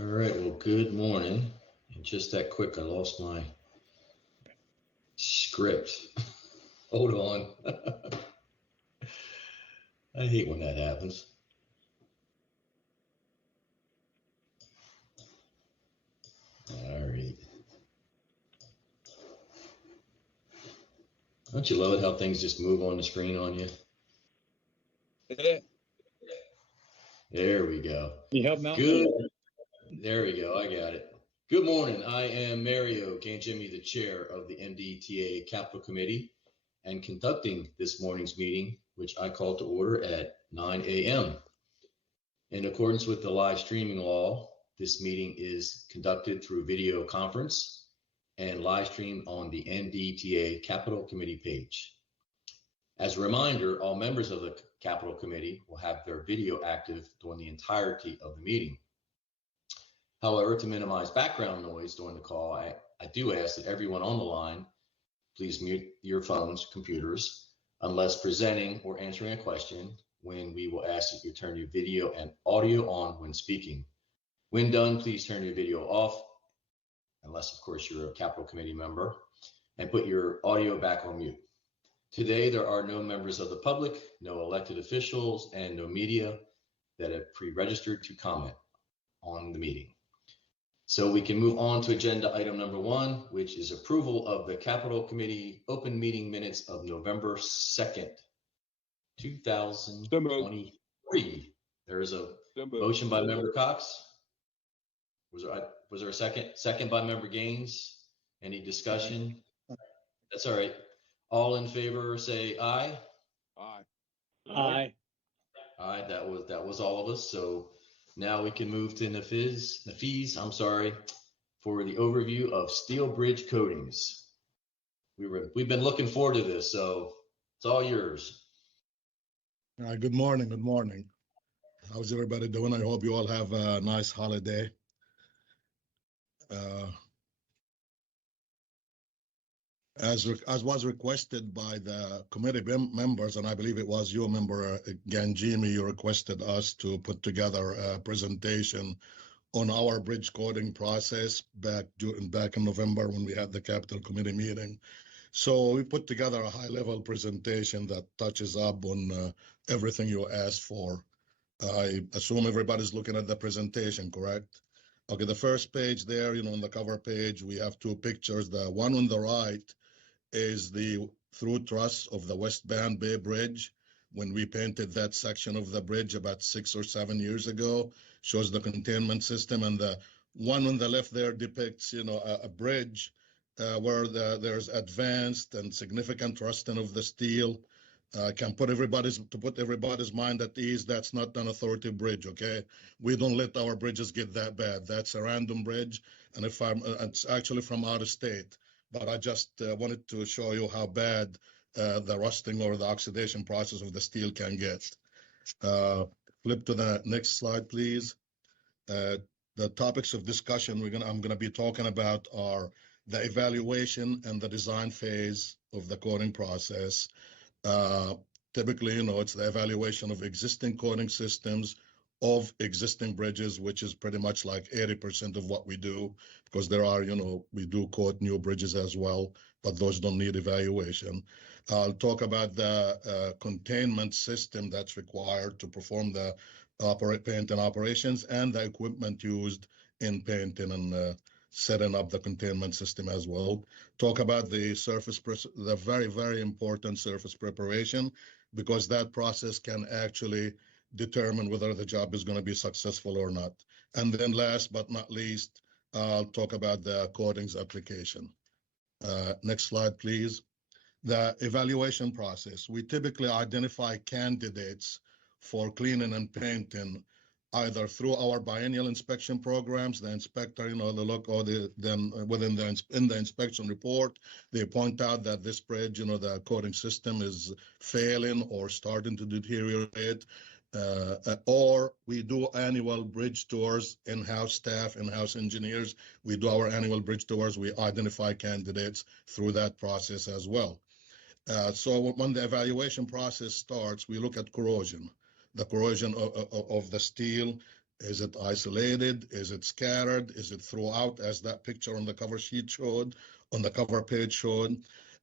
All right, well, good morning. And just that quick, I lost my script. Hold on. I hate when that happens. All right. Don't you love it how things just move on the screen on you? Yeah. There we go. You help me out? Good. There we go. I got it. Good morning. I am Mario Ganjimi, the chair of the MDTA Capital Committee, and conducting this morning's meeting, which I call to order at 9 a.m. In accordance with the live streaming law, this meeting is conducted through video conference and live streamed on the MDTA Capital Committee page. As a reminder, all members of the Capital Committee will have their video active during the entirety of the meeting. However, to minimize background noise during the call, I do ask that everyone on the line please mute your phones, computers, unless presenting or answering a question, when we will ask that you turn your video and audio on when speaking. When done, please turn your video off, unless of course you're a Capital Committee member, and put your audio back on mute. Today, there are no members of the public, no elected officials, and no media that have pre-registered to comment on the meeting. So we can move on to agenda item number 1, which is approval of the Capital Committee open meeting minutes of November 2nd, 2023. There is a motion by Member Cox. Was there a second? Second by Member Gaines. Any discussion? That's all right. All in favor say aye. Aye. Aye. Aye. That was all of us. So now we can move to Nafeez, for the overview of steel bridge coatings. We've been looking forward to this, so it's all yours. Good morning. Good morning. How's everybody doing? I hope you all have a nice holiday. As was requested by the committee members, and I believe it was you, Member Ganjimi, you requested us to put together a presentation on our bridge coating process back in November when we had the Capital Committee meeting. So we put together a high-level presentation that touches up on everything you asked for. I assume everybody's looking at the presentation, correct? Okay, the first page there, on the cover page, we have two pictures. The one on the right is the through truss of the West Band Bay Bridge. When we painted that section of the bridge about 6 or 7 years ago, shows the containment system. And the one on the left there depicts, a bridge where there's advanced and significant thrusting of the steel. Can put everybody's mind at ease. That's not an authority bridge, okay? We don't let our bridges get that bad. That's a random bridge, and it's actually from out of state. But I just wanted to show you how bad the rusting or the oxidation process of the steel can get. Flip to the next slide, please. The topics of discussion I'm gonna be talking about are the evaluation and the design phase of the coating process. Typically, it's the evaluation of existing coating systems of existing bridges, which is pretty much like 80% of what we do, because there are, we do coat new bridges as well, but those don't need evaluation. I'll talk about the containment system that's required to perform the painting operations and the equipment used in painting and setting up the containment system as well. Talk about the the very, very important surface preparation, because that process can actually determine whether the job is going to be successful or not. And then last but not least, I'll talk about the coatings application. Next slide, please. The evaluation process. We typically identify candidates for cleaning and painting either through our biennial inspection programs. The inspector, in the inspection report, they point out that this bridge, the coating system is failing or starting to deteriorate. Or we do annual bridge tours, in-house staff, in-house engineers. We do our annual bridge tours. We identify candidates through that process as well. So when the evaluation process starts, we look at corrosion, the corrosion of the steel, Is it isolated? Is it scattered? Is it throughout, as that picture on the cover sheet showed, on the cover page showed?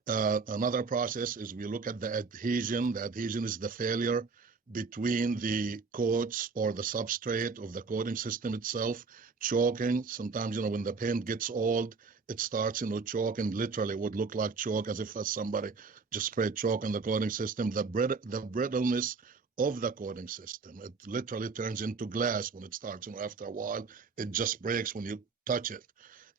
Another process is we look at the adhesion. The adhesion is the failure between the coats or the substrate of the coating system itself, choking. Sometimes, when the paint gets old, it starts, choking. Literally would look like chalk, as if somebody just sprayed chalk on the coating system. The brittleness of the coating system. It literally turns into glass when it starts, after a while, it just breaks when you touch it.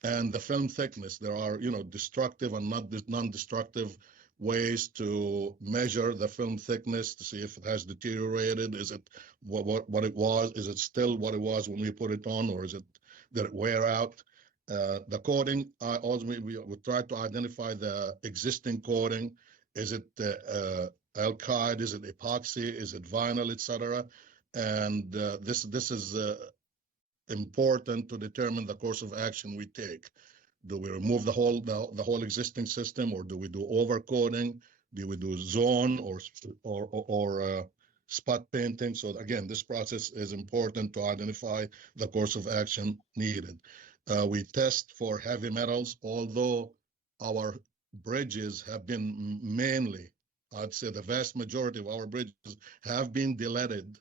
And the film thickness, there are, destructive and non-destructive ways to measure the film thickness to see if it has deteriorated. Is it what it was? Is it still what it was when we put it on, or did it wear out? The coating, we try to identify the existing coating. Is it alkyd? Is it epoxy? Is it vinyl, etc.? And this is important to determine the course of action we take. Do we remove the whole existing system, or do we do overcoating? Do we do zone or spot painting? So again, this process is important to identify the course of action needed. We test for heavy metals, although our bridges have been mainly, I'd say the vast majority of our bridges have been deleted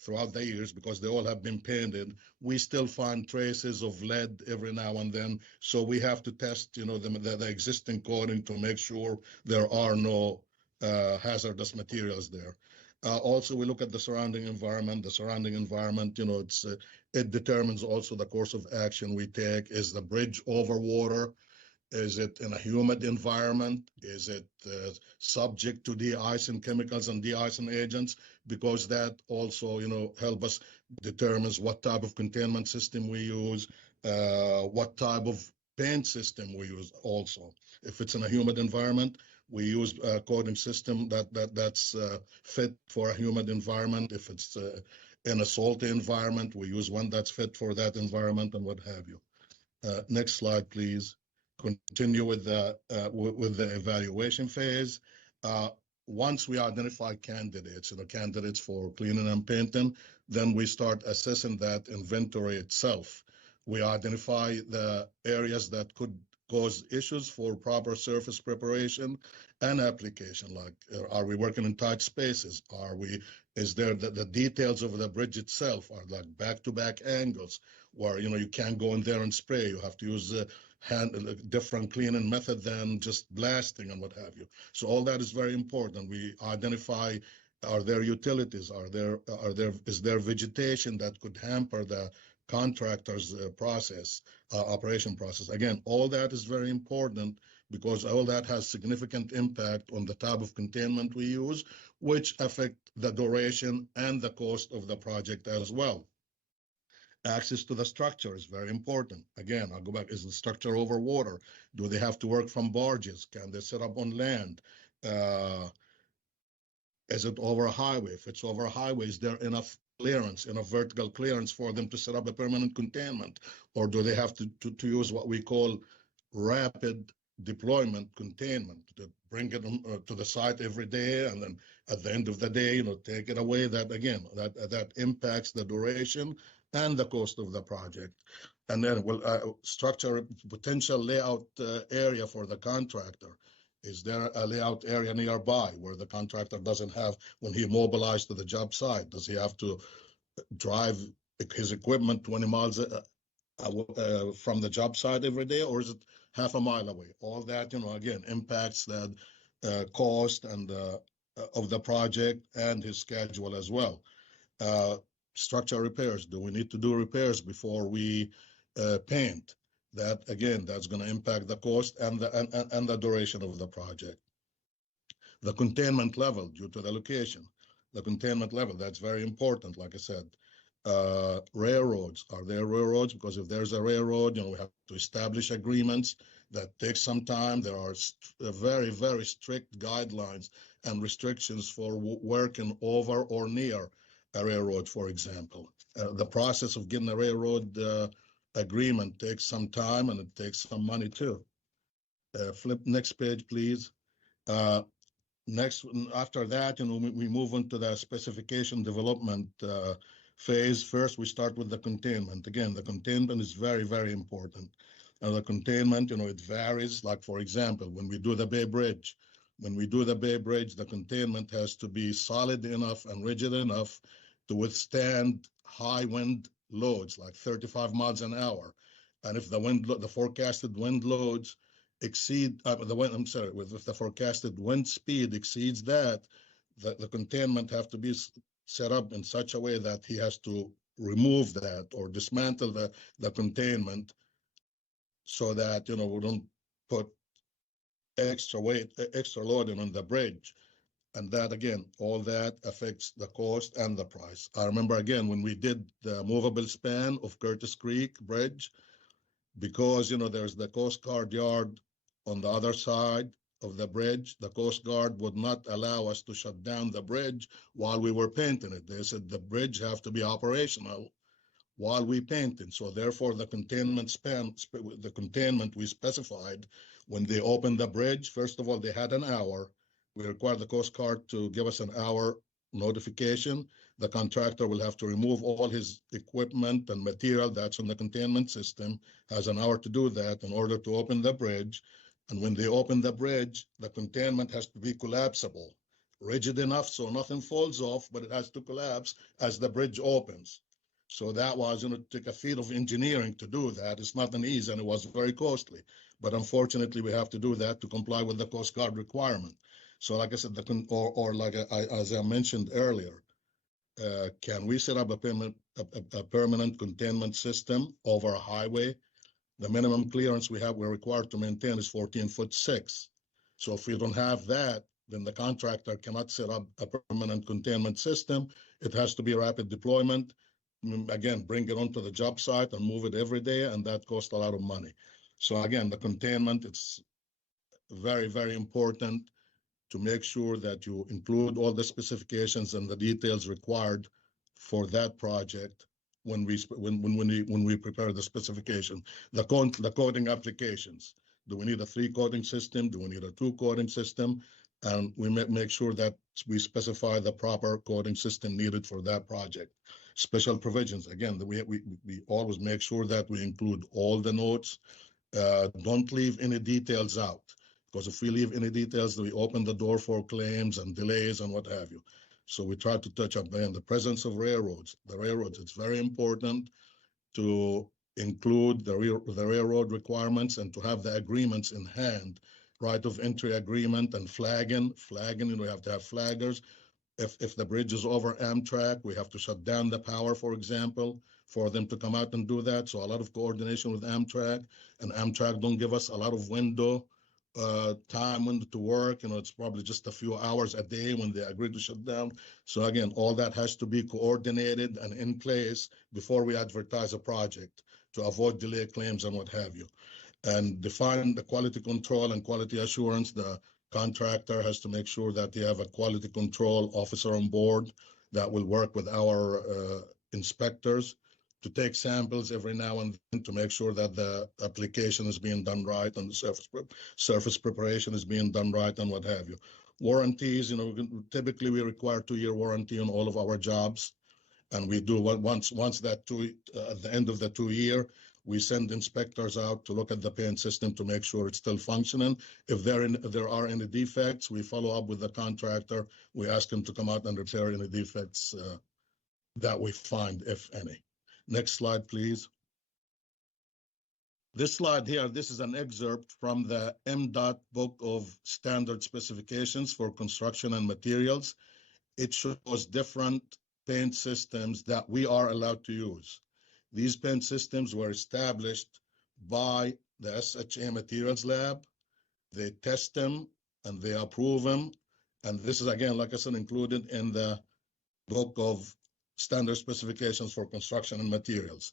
throughout the years because they all have been painted. We still find traces of lead every now and then. So we have to test, the existing coating to make sure there are no hazardous materials there. Also, we look at the surrounding environment. The surrounding environment, it determines also the course of action we take. Is the bridge over water? Is it in a humid environment? Is it subject to de-icing chemicals and de-icing agents? Because that also, help us determines what type of containment system we use, what type of paint system we use also. If it's in a humid environment, we use a coating system that's fit for a humid environment. If it's in a salty environment, we use one that's fit for that environment, and what have you. Next slide, please. Continue with the evaluation phase. Once we identify candidates, candidates for cleaning and painting, then we start assessing that inventory itself. We identify the areas that could cause issues for proper surface preparation and application. Like, are we working in tight spaces? Is there the details of the bridge itself are like back-to-back angles where, you can't go in there and spray. You have to use a different cleaning method than just blasting and what have you. So all that is very important. We identify, are there utilities? Is there vegetation that could hamper the contractor's operation process? Again, all that is very important because all that has significant impact on the type of containment we use, which affect the duration and the cost of the project as well. Access to the structure is very important. Again, I'll go back. Is the structure over water? Do they have to work from barges? Can they set up on land? Is it over a highway? If it's over a highway, is there enough clearance, enough vertical clearance for them to set up a permanent containment? Or do they have to use what we call rapid deployment containment, to bring it to the site every day, and then at the end of the day, take it away? That again, that impacts the duration and the cost of the project. And then we'll structure potential layout area for the contractor. Is there a layout area nearby where the contractor doesn't have, when he mobilized to the job site, does he have to drive his equipment 20 miles from the job site every day, or is it half a mile away? All that, again, impacts the cost and of the project and his schedule as well. Structure repairs. Do we need to do repairs before we paint? That again, that's going to impact the cost and the duration of the project. The containment level due to the location. The containment level, that's very important. Like I said, railroads. Are there railroads? Because if there's a railroad, we have to establish agreements. That takes some time. There are very, very strict guidelines and restrictions for working over or near a railroad, for example. The process of getting a railroad agreement takes some time, and it takes some money too. Flip next page, please. Next, after that, we move into the specification development phase. First, we start with the containment. Again, the containment is very, very important. And the containment, it varies. Like, for example, when we do the Bay Bridge, the containment has to be solid enough and rigid enough to withstand high wind loads, like 35 miles an hour. And if the forecasted wind loads exceed if the forecasted wind speed exceeds that, the containment have to be set up in such a way that he has to remove that or dismantle the containment so that, we don't put extra loading on the bridge. And that, again, all that affects the cost and the price. I remember, again, when we did the movable span of Curtis Creek Bridge, because, there's the Coast Guard yard on the other side of the bridge, the Coast Guard would not allow us to shut down the bridge while we were painting it. They said the bridge have to be operational while we painted. So therefore, the containment we specified when they opened the bridge, first of all, they had an hour. We required the Coast Guard to give us an hour notification. The contractor will have to remove all his equipment and material that's in the containment system, has an hour to do that in order to open the bridge. And when they open the bridge, the containment has to be collapsible, rigid enough so nothing falls off, but it has to collapse as the bridge opens. So that was, took a feat of engineering to do that. It's not an easy, and it was very costly. But unfortunately, we have to do that to comply with the Coast Guard requirement. So like I said, as I mentioned earlier, can we set up a permanent containment system over a highway? The minimum clearance we're required to maintain is 14'6". So if we don't have that, then the contractor cannot set up a permanent containment system. It has to be rapid deployment. Again, bring it onto the job site and move it every day, and that costs a lot of money. So again, the containment, it's very, very important to make sure that you include all the specifications and the details required for that project when we prepare the specification. The coding applications. Do we need a 3-coding system? Do we need a 2-coding system? And we make sure that we specify the proper coding system needed for that project. Special provisions, again, we always make sure that we include all the notes. Don't leave any details out, because if we leave any details, we open the door for claims and delays and what have you. So we try to touch up the presence of railroads. It's very important to include the railroad requirements and to have the agreements in hand, right of entry agreement and flagging, we have to have flaggers. If the bridge is over Amtrak, we have to shut down the power, for example, for them to come out and do that. So a lot of coordination with Amtrak, and Amtrak don't give us a lot of time window to work. It's probably just a few hours a day when they agree to shut down. So again, all that has to be coordinated and in place before we advertise a project to avoid delay claims and what have you. And define the quality control and quality assurance. The contractor has to make sure that they have a quality control officer on board that will work with our inspectors to take samples every now and then to make sure that the application is being done right and the surface preparation is being done right and what have you. Warranties, typically we require 2-year warranty on all of our jobs. And we do once that at the end of the 2-year, we send inspectors out to look at the paint system to make sure it's still functioning. If there are any defects, we follow up with the contractor. We ask him to come out and repair any defects that we find, if any. Next slide, please. This slide here, this is an excerpt from the MDOT Book of Standard Specifications for Construction and Materials. It shows different paint systems that we are allowed to use. These paint systems were established by the SHA Materials Lab. They test them and they approve them. And this is, again, like I said, included in the Book of Standard Specifications for Construction and Materials.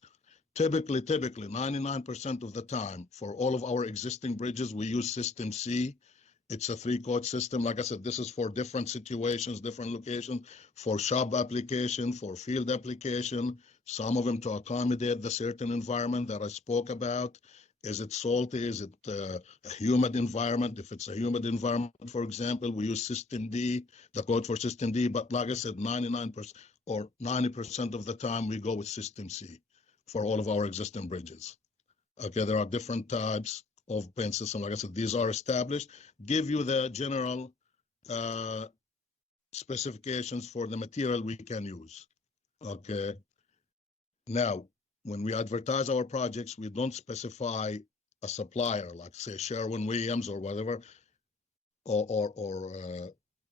Typically, 99% of the time, for all of our existing bridges, we use System C. It's a 3-code system. Like I said, this is for different situations, different locations, for shop application, for field application, some of them to accommodate the certain environment that I spoke about. Is it salty? Is it a humid environment? If it's a humid environment, for example, we use System D, the code for System D. But like I said, or 90% of the time, we go with System C for all of our existing bridges. Okay, there are different types of paint system. Like I said, these are established. Give you the general specifications for the material we can use. Okay. Now, when we advertise our projects, we don't specify a supplier, like say Sherwin-Williams or whatever, or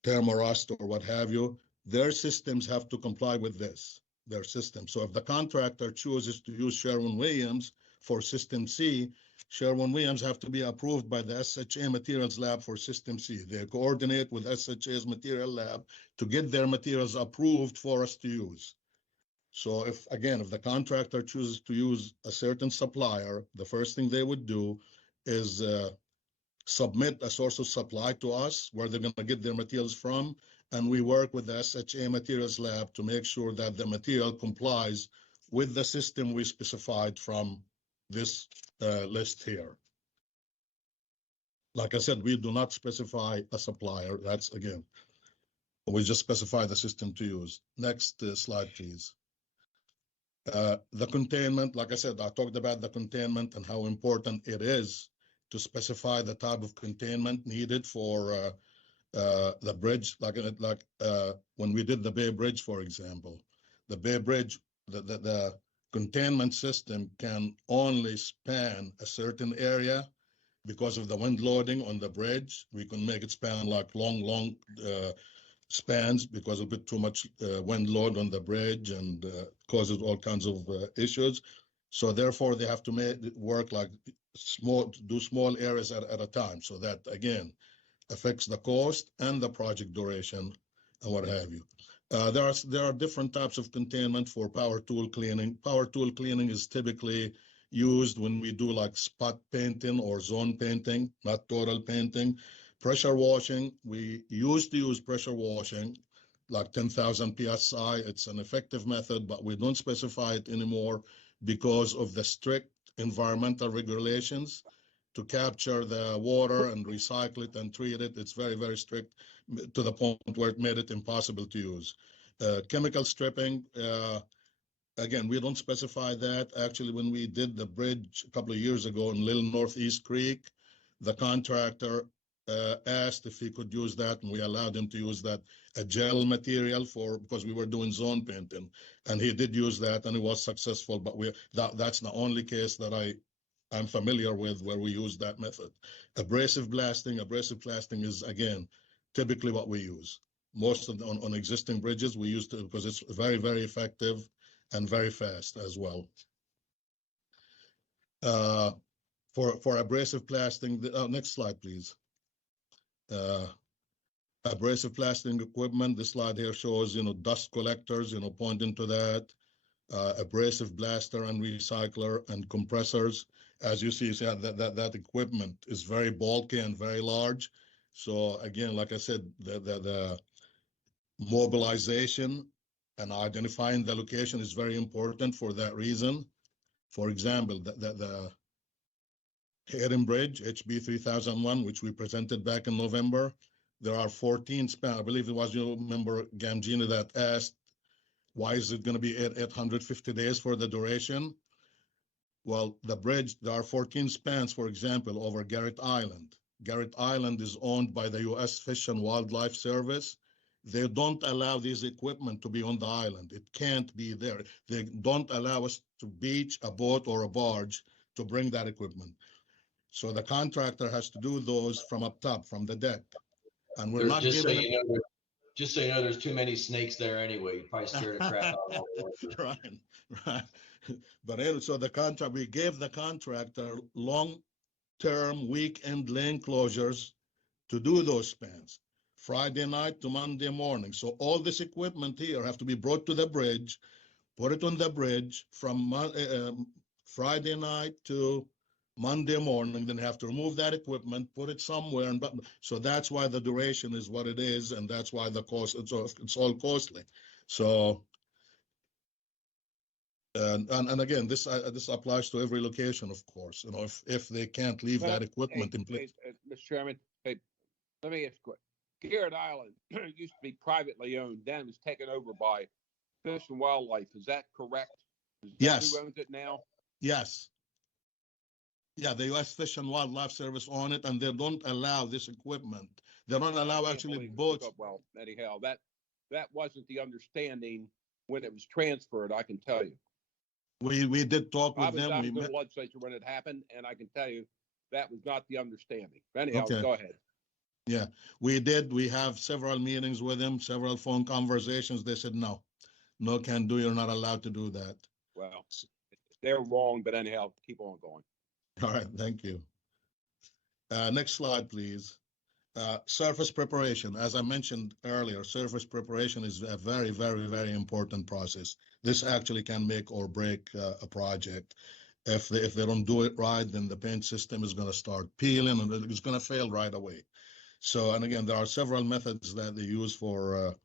Thermarust or what have you. Their systems have to comply with this, their system. So if the contractor chooses to use Sherwin-Williams for System C, Sherwin-Williams have to be approved by the SHA Materials Lab for System C. They coordinate with SHA's Material Lab to get their materials approved for us to use. So if the contractor chooses to use a certain supplier, the first thing they would do is submit a source of supply to us where they're going to get their materials from, and we work with the SHA Materials Lab to make sure that the material complies with the system we specified from this list here. Like I said, we do not specify a supplier. That's, again, we just specify the system to use. Next slide, please. The containment, like I said, I talked about the containment and how important it is to specify the type of containment needed for the bridge. Like when we did the Bay Bridge, for example, the Bay Bridge, the containment system can only span a certain area because of the wind loading on the bridge. We can make it span like long spans because of a bit too much wind load on the bridge and causes all kinds of issues. So therefore, they have to make it work like do small areas at a time. So that, again, affects the cost and the project duration and what have you. There are different types of containment for power tool cleaning. Power tool cleaning is typically used when we do like spot painting or zone painting, not total painting. Pressure washing, we used to use pressure washing, like 10,000 PSI. It's an effective method, but we don't specify it anymore because of the strict environmental regulations to capture the water and recycle it and treat it. It's very, very strict to the point where it made it impossible to use. Chemical stripping, again, we don't specify that. Actually, when we did the bridge a couple of years ago in Little Northeast Creek, the contractor asked if he could use that, and we allowed him to use that, a gel material because we were doing zone painting, and he did use that, and it was successful. But that's the only case that I'm familiar with where we use that method. Abrasive blasting is, again, typically what we use. Most of on existing bridges we use it because it's very, very effective and very fast as well. For abrasive blasting, next slide, please. Abrasive blasting equipment, the slide here shows, dust collectors, pointing to that, abrasive blaster and recycler and compressors. As you see, that equipment is very bulky and very large. So again, like I said, the mobilization and identifying the location is very important for that reason. For example, the Hayden Bridge, HB 3001, which we presented back in November, there are 14 spans. I believe it was your member Gamgina that asked, why is it going to be 850 days for the duration? Well, the bridge, there are 14 spans, for example, over Garrett Island. Garrett Island is owned by the U.S. Fish and Wildlife Service. They don't allow this equipment to be on the island. It can't be there. They don't allow us to beach a boat or a barge to bring that equipment. So the contractor has to do those from up top, from the deck. And we're not giving them... Just so you know, there's too many snakes there anyway. You probably scared the crap out of all the workers. Right. But anyway, so we gave the contractor long-term weekend lane closures to do those spans, Friday night to Monday morning. So all this equipment here have to be brought to the bridge, put it on the bridge from Friday night to Monday morning, then have to remove that equipment, put it somewhere. So that's why the duration is what it is, and that's why the cost, it's all costly. So, and again, this applies to every location, of course. If they can't leave that equipment in place. Mr. Chairman, let me ask you a question. Garrett Island used to be privately owned, then it was taken over by Fish and Wildlife, is that correct? Is that Yes. who owns it now? Yes. Yeah, the U.S. Fish and Wildlife Service own it, and they don't allow this equipment. They don't allow I can't actually believe it boats. took up. Well, anyhow, that wasn't the understanding when it was transferred, I can tell you. We did talk I with was them. out We in the met. legislature when it happened, and I can tell you that was not the understanding. Anyhow, Okay. go ahead. Yeah, we did. We have several meetings with them, several phone conversations. They said, no, can do. You're not allowed to do that. Well, they're wrong, but anyhow, keep on going. All right, thank you. Next slide, please. Surface preparation. As I mentioned earlier, surface preparation is a very, very, very important process. This actually can make or break a project. If they don't do it right, then the paint system is going to start peeling and it's going to fail right away. So, and again, there are several methods that they use for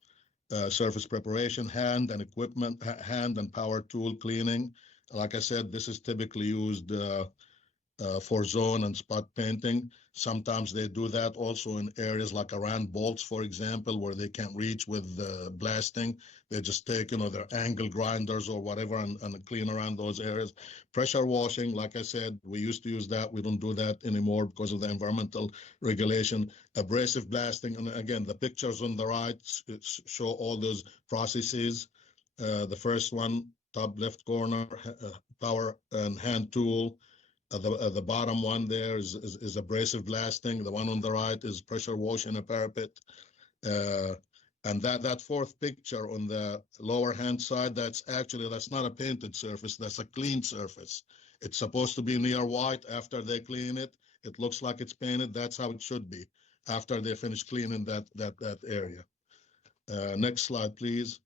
surface preparation: hand and power tool cleaning. Like I said, this is typically used for zone and spot painting. Sometimes they do that also in areas like around bolts, for example, where they can't reach with blasting. They just take, their angle grinders or whatever and clean around those areas. Pressure washing, like I said, we used to use that. We don't do that anymore because of the environmental regulation. Abrasive blasting, and again, the pictures on the right show all those processes. The first one, top left corner, power and hand tool. The bottom one there is abrasive blasting. The one on the right is pressure washing a parapet. And that fourth picture on the lower hand side, that's not a painted surface. That's a clean surface. It's supposed to be near white. After they clean it, it looks like it's painted. That's how it should be after they finish cleaning that area. Next slide, please.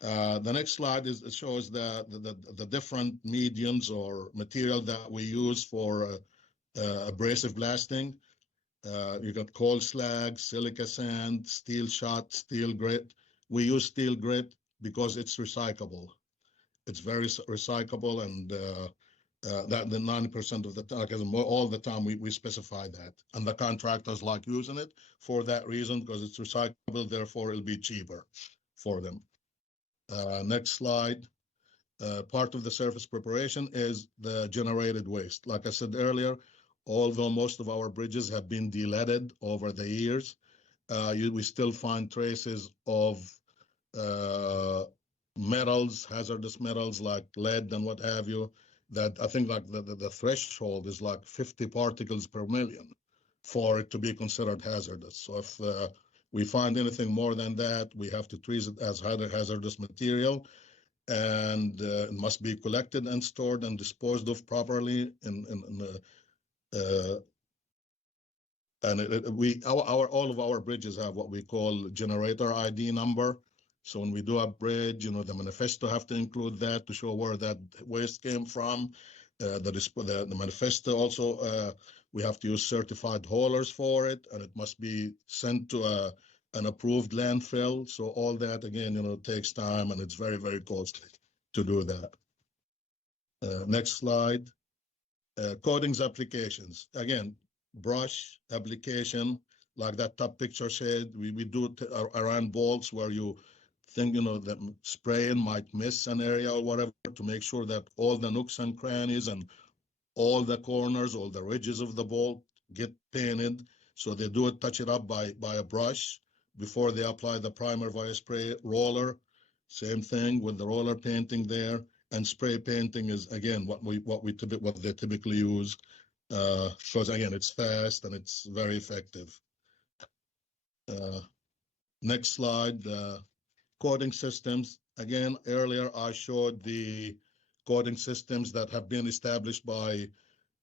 The next slide shows the different mediums or material that we use for abrasive blasting. You got cold slag, silica sand, steel shot, steel grit. We use steel grit because it's recyclable. It's very recyclable, and that the 90% of the time, all the time, we specify that, and the contractors like using it for that reason because it's recyclable. Therefore, it'll be cheaper for them. Next slide. Part of the surface preparation is the generated waste. Like I said earlier, although most of our bridges have been de-leaded over the years, we still find traces of metals, hazardous metals like lead and what have you, that I think like the threshold is like 50 particles per million for it to be considered hazardous. So if we find anything more than that, we have to treat it as hazardous material, and it must be collected and stored and disposed of properly. All of our bridges have what we call generator ID number. So when we do a bridge, the manifesto have to include that to show where that waste came from. The manifesto also, we have to use certified haulers for it, and it must be sent to an approved landfill. So all that, again, takes time, and it's very, very costly to do that. Next slide. Coatings applications. Again, brush application, like that top picture said, we do around bolts where you think, that spraying might miss an area or whatever, to make sure that all the nooks and crannies and all the corners, all the ridges of the bolt get painted. So they do it, touch it up by a brush before they apply the primer via spray roller. Same thing with the roller painting there. And spray painting is, again, what they typically use, because again, it's fast and it's very effective. Next slide. Coating systems. Again, earlier I showed the coating systems that have been established by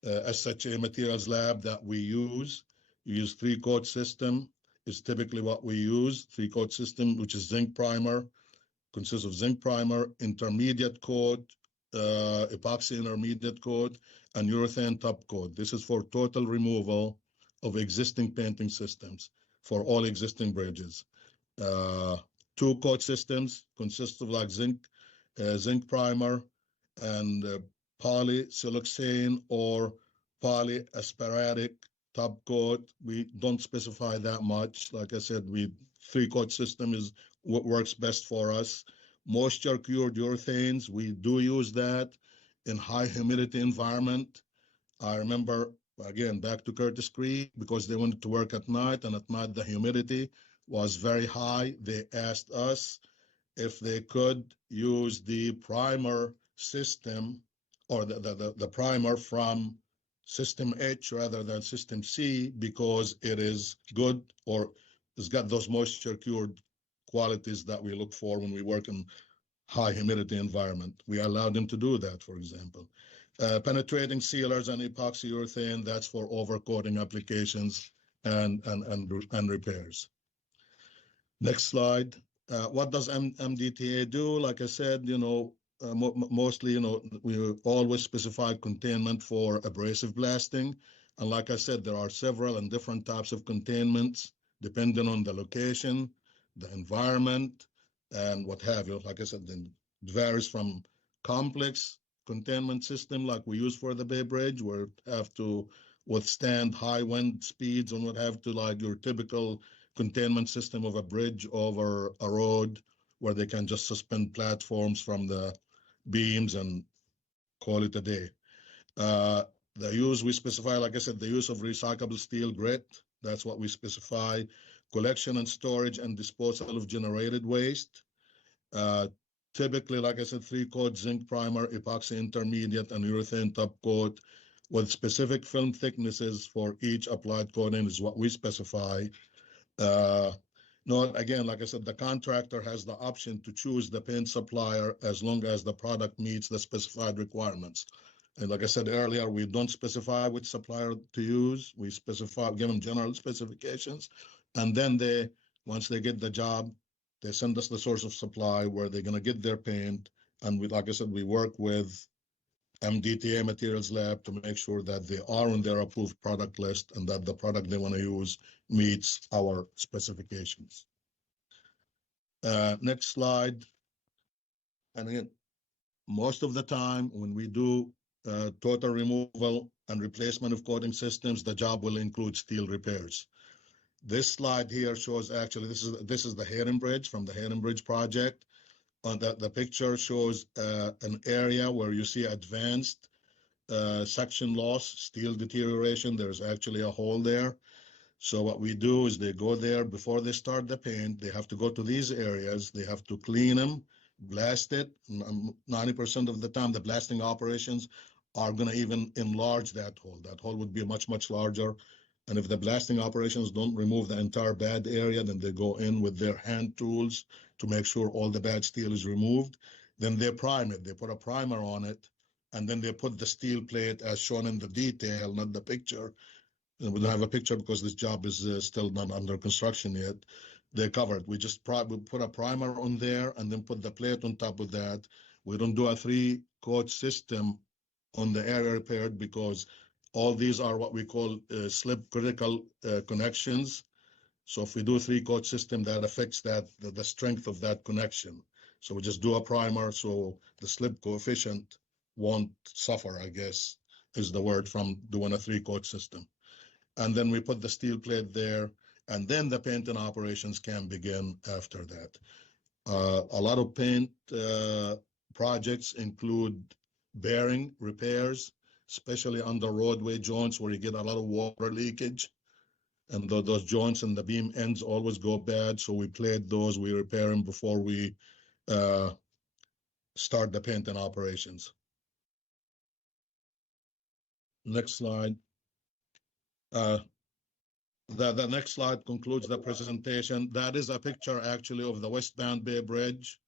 SHA Materials Lab that we use. We use 3-coat system is typically what we use. 3-coat system, which is zinc primer, consists of zinc primer, intermediate coat, epoxy intermediate coat, and urethane top coat. This is for total removal of existing painting systems for all existing bridges. 2-coat systems consist of like zinc primer and polysiloxane or polyasparatic top coat. We don't specify that much. Like I said, 3-coat system is what works best for us. moisture cured urethanes. We do use that in high humidity environment. I remember, again, back to Curtis Creek, because they wanted to work at night, and at night the humidity was very high. They asked us if they could use the primer system, or the primer from System H rather than System C, because it is good, or it's got those moisture cured qualities that we look for when we work in high humidity environment. We allowed them to do that, for example. Penetrating sealers and epoxy urethane, that's for overcoating applications and repairs. Next slide. What does MDTA do? Like I said, mostly, we always specify containment for abrasive blasting. And like I said, there are several and different types of containments depending on the location, the environment, and what have you. Like I said, it varies from complex containment system like we use for the Bay Bridge, where it have to withstand high wind speeds and what have to, like your typical containment system of a bridge over a road, where they can just suspend platforms from the beams and call it a day. The use we specify, like I said, the use of recyclable steel grit, that's what we specify. Collection and storage and disposal of generated waste. Typically, like I said, 3-coat zinc primer, epoxy intermediate, and urethane top coat with specific film thicknesses for each applied coating is what we specify. No, again, like I said, the contractor has the option to choose the paint supplier as long as the product meets the specified requirements. And like I said earlier, we don't specify which supplier to use. We specify, give them general specifications. And then once they get the job, they send us the source of supply where they're going to get their paint. And we, like I said, we work with MDTA Materials Lab to make sure that they are on their approved product list and that the product they want to use meets our specifications. Next slide. And again, most of the time when we do total removal and replacement of coating systems, the job will include steel repairs. This slide here shows, actually, this is the Hayden Bridge from the Hayden Bridge project. On the picture shows an area where you see advanced section loss, steel deterioration. There's actually a hole there. So what we do is they go there before they start the paint. They have to go to these areas. They have to clean them, blast it. 90% of the time, the blasting operations are going to even enlarge that hole. That hole would be much, much larger. And if the blasting operations don't remove the entire bad area, then they go in with their hand tools to make sure all the bad steel is removed. Then they prime it. They put a primer on it, and then they put the steel plate as shown in the detail, not the picture. And we don't have a picture because this job is still not under construction yet. They cover it. We just we put a primer on there and then put the plate on top of that. We don't do a 3-coat system on the area repaired because all these are what we call slip critical connections. So if we do a 3-coat system, that affects the strength of that connection. So we just do a primer so the slip coefficient won't suffer, I guess, is the word, from doing a 3-coat system. And then we put the steel plate there, and then the painting operations can begin after that. A lot of paint projects include bearing repairs, especially under roadway joints where you get a lot of water leakage. And those joints and the beam ends always go bad. So we plate those, we repair them before we start the painting operations. Next slide. The next slide concludes the presentation. That is a picture actually of the westbound Bay Bridge,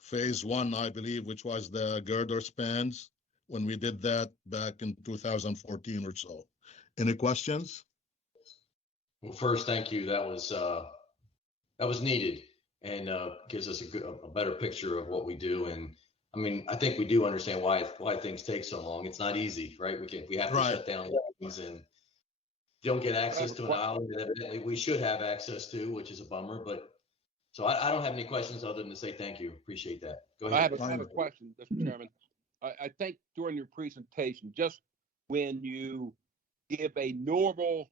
phase 1, I believe, which was the girder spans, when we did that back in 2014 or so. Any questions? Well, first, thank you. That was needed and gives us a better picture of what we do. And I mean, I think we do understand why things take so long. It's not easy, right? We have to shut down things and don't get access to an island that evidently we should have access to, which is a bummer. But so I don't have any questions other than to say thank you. Appreciate that. Go ahead. I have a question, Mr. Chairman. I think during your presentation, just when you give a normal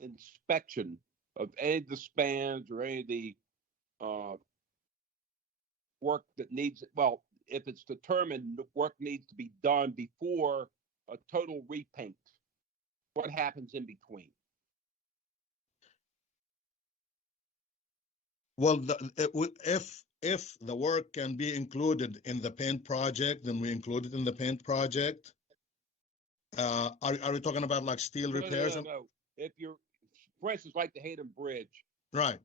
inspection of any of the spans or any of the work that needs, well, if it's determined the work needs to be done before a total repaint, what happens in between? Well, if the work can be included in the paint project, then we include it in the paint project. Are we talking about like steel No, repairs? no. If you're, for instance, like the Hayden Bridge, Right.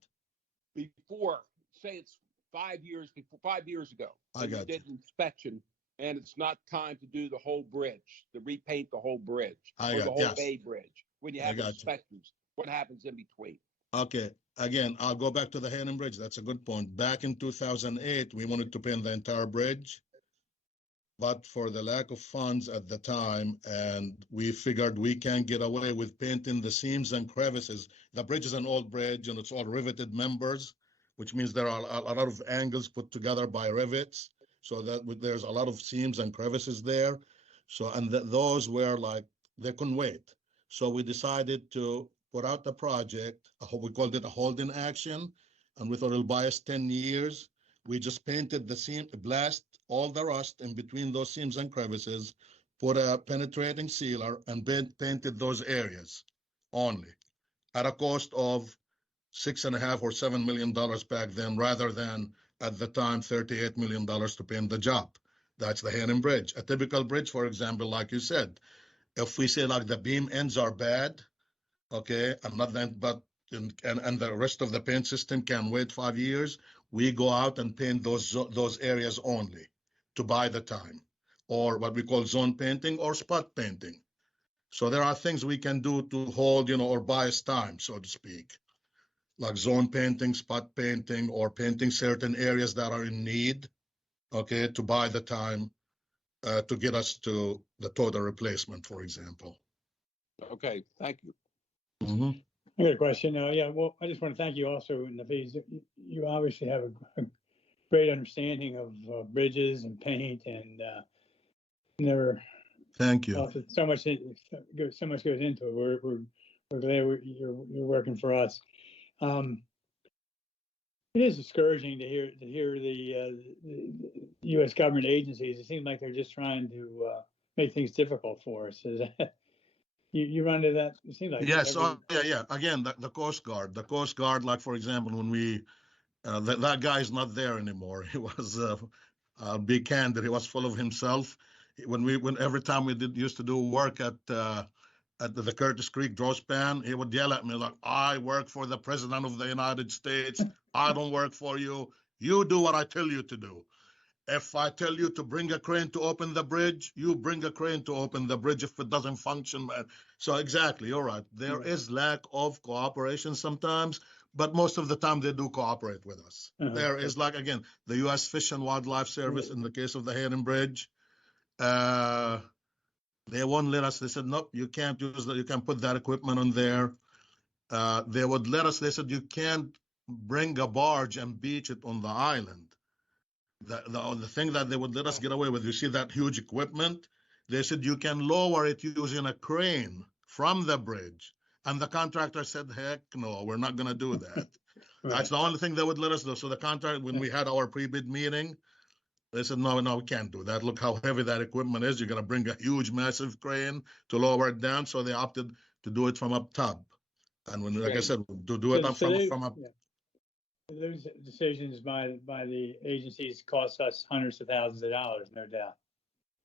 before, say it's 5 years before, 5 years ago, I and you got did an inspection, and it's not time to do the whole bridge, to repaint the whole bridge, or the whole yes. Bay Bridge, when you I have got you. inspections, what happens in between? Okay. Again, I'll go back to the Hayden Bridge. That's a good point. Back in 2008, we wanted to paint the entire bridge, but for the lack of funds at the time, and we figured we can't get away with painting the seams and crevices. The bridge is an old bridge, and it's all riveted members, which means there are a lot of angles put together by rivets, so that there's a lot of seams and crevices there. So, and those were like, they couldn't wait. So we decided to put out the project. We called it a holding action, and we thought it'll buy us 10 years. We just painted the seam, blast all the rust in between those seams and crevices, put a penetrating sealer, and painted those areas only at a cost of $6.5 or $7 million back then, rather than at the time $38 million to paint the job. That's the Hayden Bridge. A typical bridge, for example, like you said, if we say like the beam ends are bad, okay, and not then, but and the rest of the paint system can wait 5 years, we go out and paint those areas only to buy the time, or what we call zone painting or spot painting. So there are things we can do to hold, or buy us time, so to speak, like zone painting, spot painting, or painting certain areas that are in need, okay, to buy the time to get us to the total replacement, for example. Okay, thank you. Mm-hmm. I got a question. Yeah, well, I just want to thank you also, Nafeez. You obviously have a great understanding of bridges and paint, and never Thank you. also so much goes into it. We're glad you're working for us. It is discouraging to hear the U.S. government agencies. It seems like they're just trying to make things difficult for us. Is that, you run into that? It seems like Yes. Yeah. Again, the Coast Guard. The Coast Guard, like for example, when we that guy's not there anymore. He was be candid. He was full of himself. When every time we used to do work at the Curtis Creek draw span, he would yell at me like, "I work for the President of the United States. I don't work for you. You do what I tell you to do. If I tell you to bring a crane to open the bridge, you bring a crane to open the bridge if it doesn't function." So exactly, you're right. There is lack of cooperation sometimes, but most of the time they do cooperate with us. There is, like, again, the U.S. Fish and Wildlife Service in the case of the Hayden Bridge. They won't let us. They said, nope, you can't use that. You can put that equipment on there. They would let us. They said, you can't bring a barge and beach it on the island. The thing that they would let us get away with, you see that huge equipment? They said, you can lower it using a crane from the bridge. And the contractor said, heck no, we're not going to do that. That's the only thing they would let us do. So the contractor, when we had our pre-bid meeting, they said, no, we can't do that. Look how heavy that equipment is. You're going to bring a huge, massive crane to lower it down. So they opted to do it from up top. And when, like I said, to do it from up. Yeah. Those decisions by the agencies cost us hundreds of thousands of dollars, no doubt.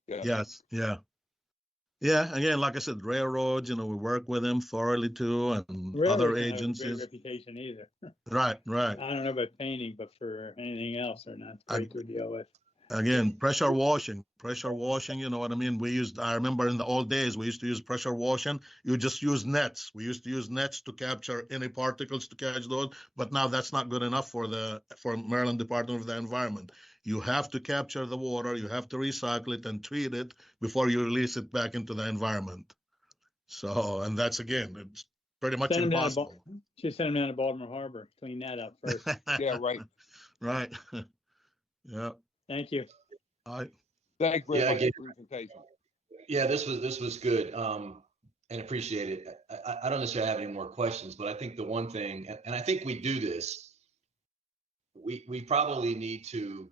Yeah. Yes. Yeah. Yeah. Again, like I said, railroads, we work with them thoroughly too, and other agencies. Have a great reputation either. Right. I don't know about painting, but for anything else, they're not great to deal with. Again, pressure washing, you know what I mean? I remember in the old days, we used to use pressure washing. You just use nets. We used to use nets to capture any particles, to catch those, but now that's not good enough for Maryland Department of the Environment. You have to capture the water, you have to recycle it and treat it before you release it back into the environment. So, and that's, again, it's pretty much impossible. Just send them down to Baltimore Harbor, clean that up first. Yeah, right. Right. Yeah. Thank you. Thank you very much for the presentation. Yeah, this was good, and appreciate it. I don't necessarily have any more questions, but I think the one thing, and I think we do this, we probably need to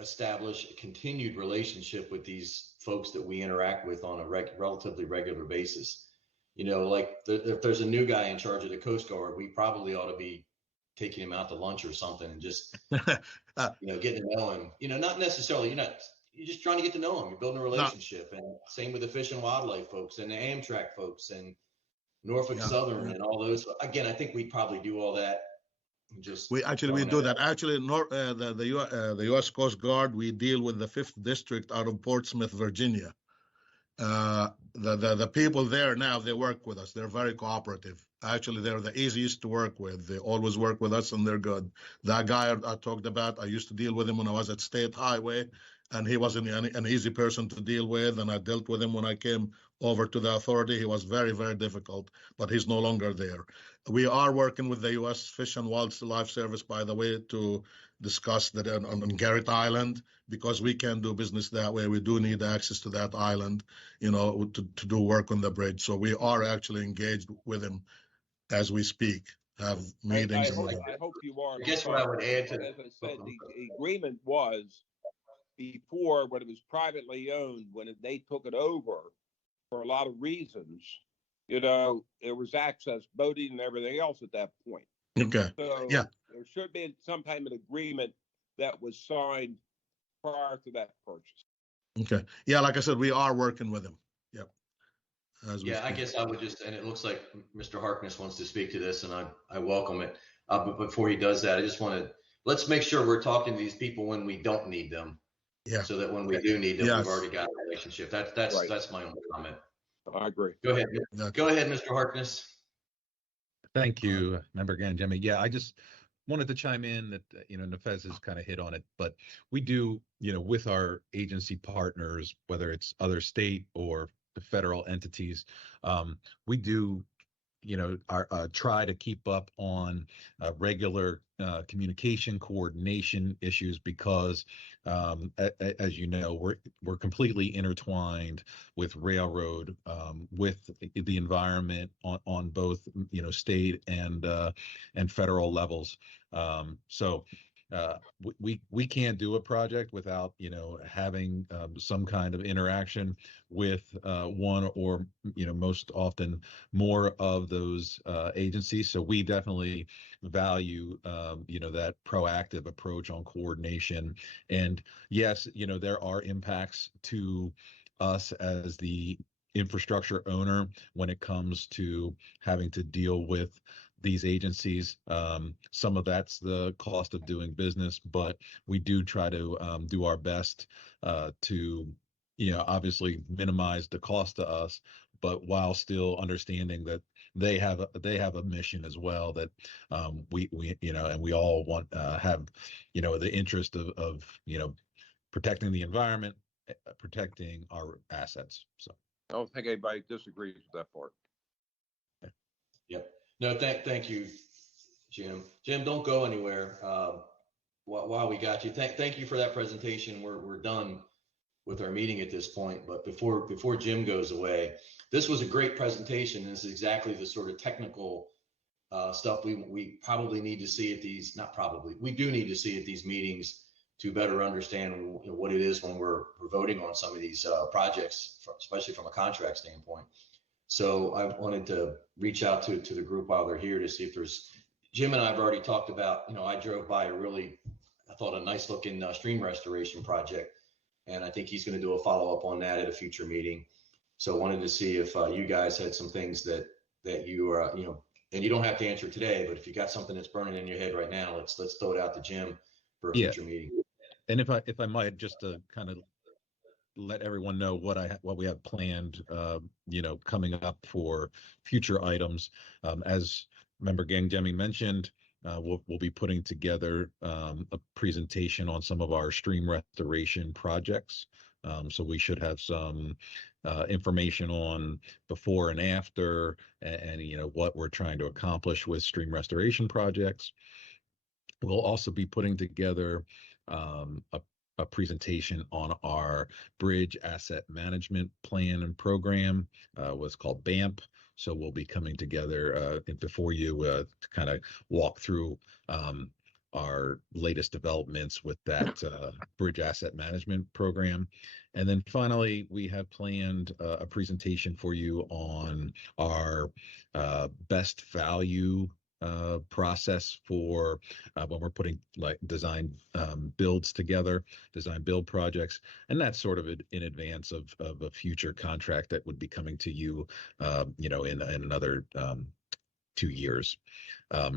establish a continued relationship with these folks that we interact with on a relatively regular basis. You know, like if there's a new guy in charge of the Coast Guard, we probably ought to be taking him out to lunch or something and just, getting to know him. You know, not necessarily, you're just trying to get to know him. You're building a relationship. And same with the Fish and Wildlife folks and the Amtrak folks and Norfolk Southern and all those. Again, I think we'd probably do all that. We do that. Actually, the U.S. Coast Guard, we deal with the 5th District out of Portsmouth, Virginia. The people there now, they work with us. They're very cooperative. Actually, they're the easiest to work with. They always work with us, and they're good. That guy I talked about, I used to deal with him when I was at State Highway, and he wasn't an easy person to deal with. And I dealt with him when I came over to the authority. He was very, very difficult, but he's no longer there. We are working with the U.S. Fish and Wildlife Service, by the way, to discuss that on Garrett Island, because we can't do business that way. We do need access to that island, to do work on the bridge. So we are actually engaged with him as we speak, have meetings. I hope you are. I guess what I would add to as I said, the agreement was before, when it was privately owned, when they took it over for a lot of reasons, there was access, boating and everything else at that point. Okay. So yeah, there should be some kind of agreement that was signed prior to that purchase. Okay. Yeah, like I said, we are working with him. Yep. I guess I would and it looks like Mr. Harkness wants to speak to this, and I welcome it. But before he does that, I just let's make sure we're talking to these people when we don't need them. Yeah. So that when we do need them, Yes. we've already got a relationship. That's Right. That's my only comment. I agree. Go ahead. Go ahead, Mr. Harkness. Thank you, Member Gangemi. Yeah, I just wanted to chime in that, Nafez has kind of hit on it, but we do, with our agency partners, whether it's other state or the federal entities, we do, try to keep up on regular communication coordination issues because, as you know, we're completely intertwined with railroad, with the environment on both, state and federal levels. So we can't do a project without having some kind of interaction with one or most often more of those agencies. So we definitely value that proactive approach on coordination. And yes, there are impacts to us as the infrastructure owner when it comes to having to deal with these agencies. Some of that's the cost of doing business, but we do try to do our best to, obviously minimize the cost to us, but while still understanding that they have a mission as well that we and we all want have the interest of protecting the environment, protecting our assets. So I don't think anybody disagrees with that part. Yep. No, thank you, Jim. Jim, don't go anywhere. While we got you, thank you for that presentation. We're done with our meeting at this point, but before Jim goes away, this was a great presentation. This is exactly the sort of technical stuff we probably need to see at these. Not probably, we do need to see at these meetings to better understand what it is when we're voting on some of these projects, especially from a contract standpoint. So I wanted to reach out to the group while they're here to see if there's, Jim and I have already talked about, I drove by I thought a nice looking stream restoration project. And I think he's going to do a follow-up on that at a future meeting. So I wanted to see if you guys had some things that you are, and you don't have to answer today, but if you got something that's burning in your head right now, let's throw it out to Jim for a future meeting. And if I might, just to kind of let everyone know what we have planned, coming up for future items. As Member Gangemi mentioned, we'll be putting together a presentation on some of our stream restoration projects. So we should have some information on before and after, and what we're trying to accomplish with stream restoration projects. We'll also be putting together a presentation on our bridge asset management plan and program, what's called BAMP. So we'll be coming together before you to kind of walk through our latest developments with that bridge asset management program. And then finally, we have planned a presentation for you on our best value process for when we're putting like design builds together, design build projects, and that's sort of in advance of a future contract that would be coming to you, in another 2 years.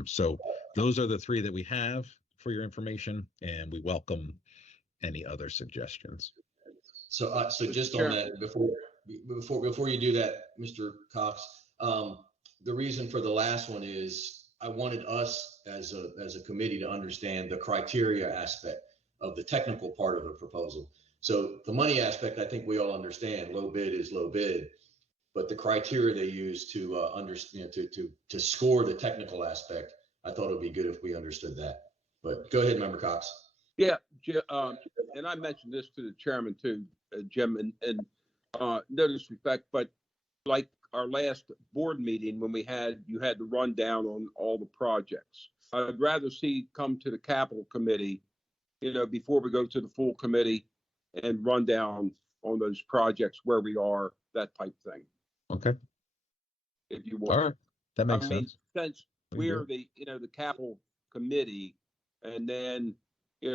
So those are the three that we have for your information, and we welcome any other suggestions. So just on that, before you do that, Mr. Cox, the reason for the last one is I wanted us as a committee to understand the criteria aspect of the technical part of the proposal. So the money aspect, I think we all understand. Low bid is low bid, but the criteria they use to understand to score the technical aspect, I thought it would be good if we understood that. But go ahead, Member Cox. Yeah, and I mentioned this to the chairman too, Jim, and no disrespect, but like our last board meeting when you had the rundown on all the projects. I'd rather see come to the capital committee, before we go to the full committee and run down on those projects where we are, that type thing. Okay. If you want. All right. That makes sense. Since we're the capital committee, and then,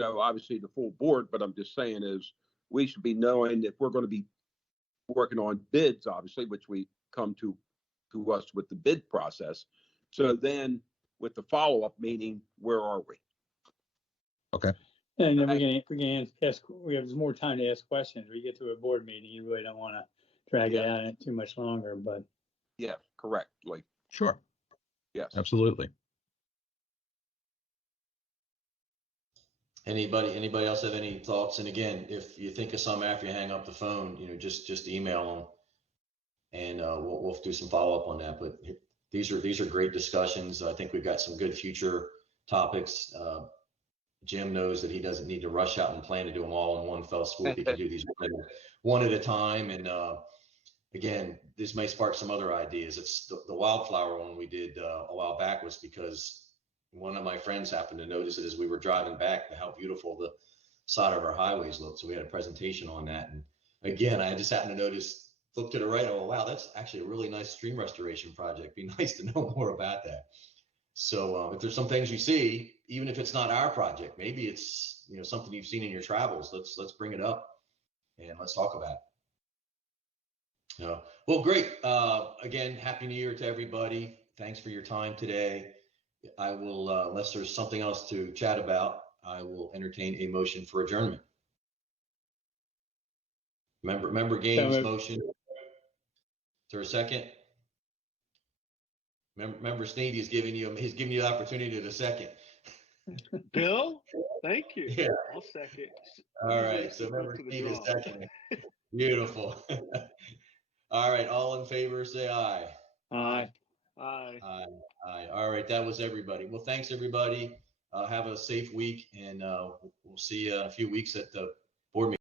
obviously the full board, but I'm just saying is we should be knowing if we're going to be working on bids, obviously, which we come to us with the bid process. So then with the follow-up meeting, where are we? Okay. And then we can ask, we have more time to ask questions. We get to a board meeting, you really don't want to drag it out too much longer, but. Yeah, correct. Like, Sure. yes. Absolutely. Anybody else have any thoughts? And again, if you think of some after you hang up the phone, just email them, and we'll do some follow up on that. But these are great discussions. I think we've got some good future topics. Jim knows that he doesn't need to rush out and plan to do them all in one fell swoop. He can do these one at a time. And again, this may spark some other ideas. It's the wildflower one we did a while back was because one of my friends happened to notice it as we were driving back, how beautiful the side of our highways looked. So we had a presentation on that. And again, I just happened to notice, look to the right, oh, wow, that's actually a really nice stream restoration project. Be nice to know more about that. So if there's some things you see, even if it's not our project, maybe it's something you've seen in your travels, let's bring it up and let's talk about it. Well, great. Again, Happy New Year to everybody. Thanks for your time today. I will, unless there's something else to chat about, I will entertain a motion for adjournment. Member Gaines' motion. Is there a second? Member Sneed, he's giving you the opportunity to second. Bill, thank you. Yeah. I'll second. All right. So Member Sneed is second. Beautiful. All right. All in favor, say aye. Aye. Aye. Aye. Aye. All right. That was everybody. Well, thanks everybody. Have a safe week, and we'll see you in a few weeks at the board meeting.